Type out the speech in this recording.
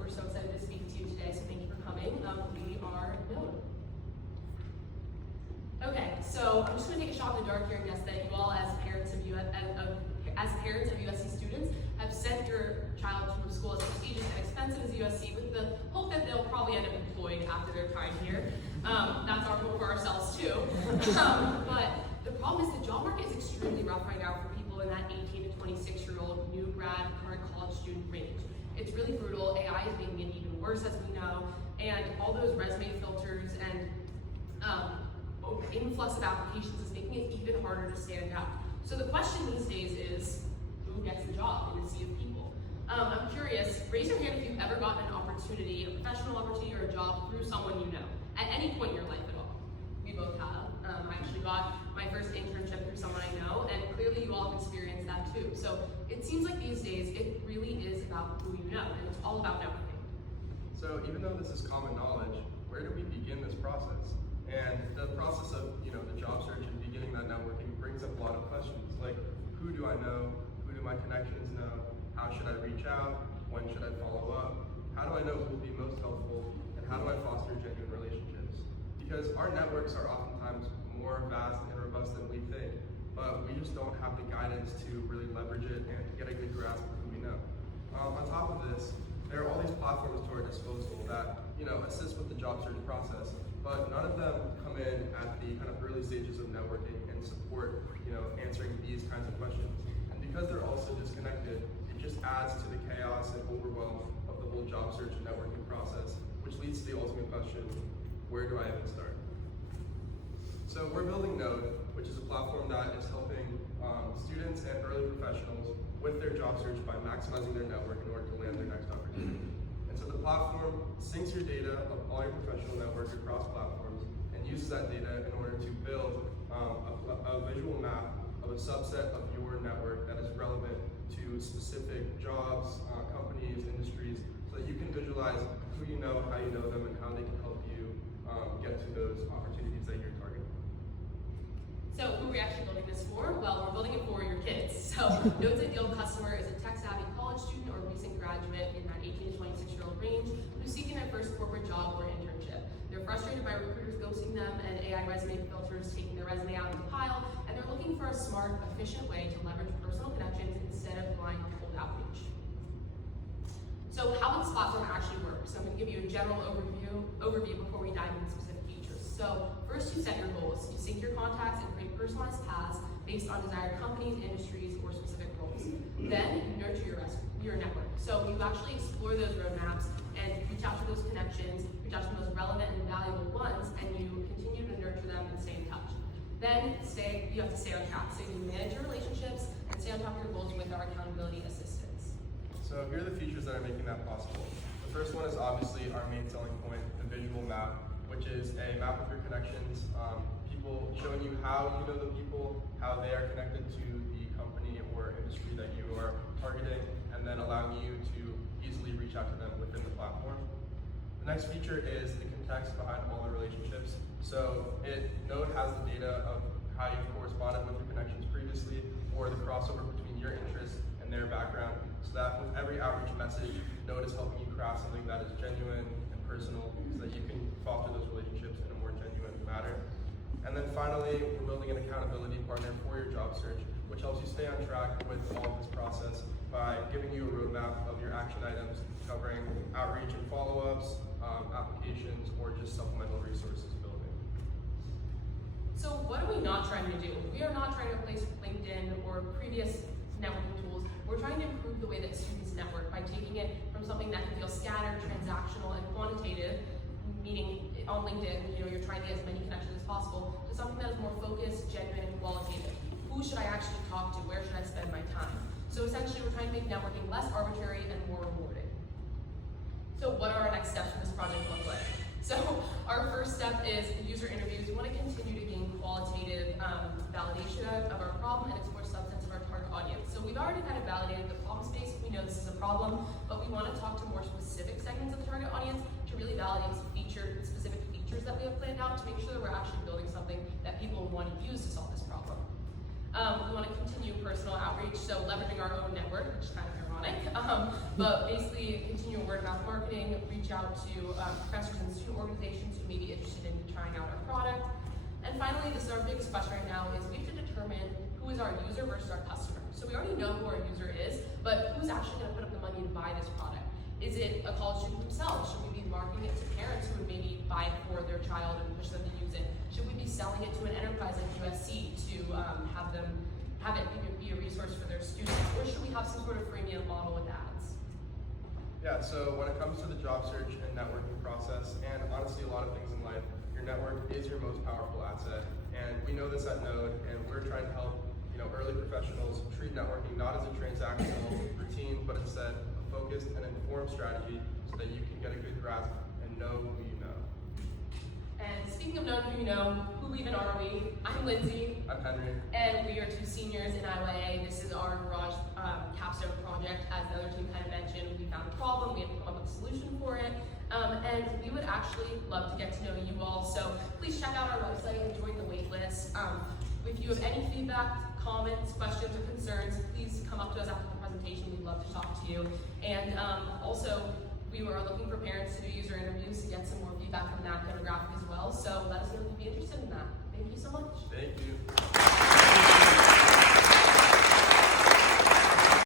We're so excited to speak to you today, so thank you for coming. We are Knode. Okay, so I'm just going to take a shot in the dark here and guess that you all, as parents of USC students, have sent your child to a school as prestigious and expensive as USC with the hope that they'll probably end up employed after their time here. That's our hope for ourselves too. But the problem is the job market is extremely rough right now for people in that 18 to 26-year-old new grad, current college student range. It's really brutal. AI is making it even worse, as we know, and all those resume filters and influx of applications is making it even harder to stand out. So the question these days is, who gets the job in a sea of people? I'm curious, raise your hand if you've ever gotten an opportunity, a professional opportunity or a job through someone you know, at any point in your life at all. We both have. I actually got my first internship through someone I know, and clearly you all have experienced that too. So it seems like these days, it really is about who you know, and it's all about networking. So even though this is common knowledge, where do we begin this process? And the process of the job search and beginning that networking brings up a lot of questions, like who do I know? Who do my connections know? How should I reach out? When should I follow up? How do I know who will be most helpful? And how do I foster genuine relationships? Because our networks are oftentimes more vast and robust than we think, but we just don't have the guidance to really leverage it and to get a good grasp of who we know. On top of this, there are all these platforms to our disposal that assist with the job search process, but none of them come in at the kind of early stages of networking and support answering these kinds of questions. And because they're also disconnected, it just adds to the chaos and overwhelm of the whole job search and networking process, which leads to the ultimate question: where do I even start? So we're building Knode, which is a platform that is helping students and early professionals with their job search by maximizing their network in order to land their next opportunity. And so the platform syncs your data of all your professional networks across platforms and uses that data in order to build a visual map of a subset of your network that is relevant to specific jobs, companies, industries, so that you can visualize who you know, how you know them, and how they can help you get to those opportunities that you're targeting. So who are we actually building this for? Well, we're building it for your kids. So Knode's ideal customer is a tech-savvy college student or recent graduate in that 18 to 26-year-old range who's seeking their first corporate job or internship. They're frustrated by recruiters ghosting them and AI resume filters taking their resume out of the pile, and they're looking for a smart, efficient way to leverage personal connections instead of blind cold outreach. So how does this platform actually work? So I'm going to give you a general overview before we dive into specific features. So first, you set your goals. You sync your contacts and create personalized paths based on desired companies, industries, or specific roles. Then you nurture your network. So you actually explore those roadmaps and reach out to those connections, reach out to the most relevant and valuable ones, and you continue to nurture them and stay in touch. Then you have to stay on track. So you manage your relationships and stay on top of your goals with our accountability assistance. So here are the features that are making that possible. The first one is obviously our main selling point, the visual map, which is a map of your connections, people showing you how you know the people, how they are connected to the company or industry that you are targeting, and then allowing you to easily reach out to them within the platform. The next feature is the context behind all the relationships. So Knode has the data of how you've corresponded with your connections previously, or the crossover between your interests and their background, so that with every outreach message, Knode is helping you craft something that is genuine and personal, so that you can foster those relationships in a more genuine manner. And then finally, we're building an accountability partner for your job search, which helps you stay on track with all of this process by giving you a roadmap of your action items covering outreach and follow-ups, applications, or just supplemental resources building. So what are we not trying to do? We are not trying to replace LinkedIn or previous networking tools. We're trying to improve the way that students network by taking it from something that can feel scattered, transactional, and quantitative, meaning on LinkedIn, you're trying to get as many connections as possible, to something that is more focused, genuine, and qualitative. Who should I actually talk to? Where should I spend my time? So essentially, we're trying to make networking less arbitrary and more rewarding. So what are our next steps for this project look like? So our first step is user interviews. We want to continue to gain qualitative validation of our problem and explore subsets of our target audience. So we've already kind of validated the problem space. We know this is a problem, but we want to talk to more specific segments of the target audience to really validate specific features that we have planned out to make sure that we're actually building something that people want to use to solve this problem. We want to continue personal outreach, so leveraging our own network, which is kind of ironic, but basically continue word of mouth marketing, reach out to professors and student organizations who may be interested in trying out our product. And finally, this is our biggest question right now, is we have to determine who is our user versus our customer. So we already know who our user is, but who's actually going to put up the money to buy this product? Is it a college student themselves? Should we be marketing it to parents who would maybe buy it for their child and push them to use it? Should we be selling it to an enterprise like USC to have it be a resource for their students? Or should we have some sort of freemium model with ads? Yeah, so when it comes to the job search and networking process, and honestly a lot of things in life, your network is your most powerful asset. And we know this at Knode, and we're trying to help early professionals treat networking not as a transactional routine, but instead a focused and informed strategy so that you can get a good grasp and know who you know. And speaking of knowing who you know, who even are we? I'm Lindsey. I'm Henry. And we are two seniors in IYA. This is our garage capstone project. As the other team kind of mentioned, we found a problem, we had to come up with a solution for it. And we would actually love to get to know you all. So please check out our website and join the wait list. If you have any feedback, comments, questions, or concerns, please come up to us after the presentation. We'd love to talk to you. And also, we are looking for parents to do user interviews to get some more feedback from that demographic as well. So let us know if you'd be interested in that. Thank you so much. Thank you.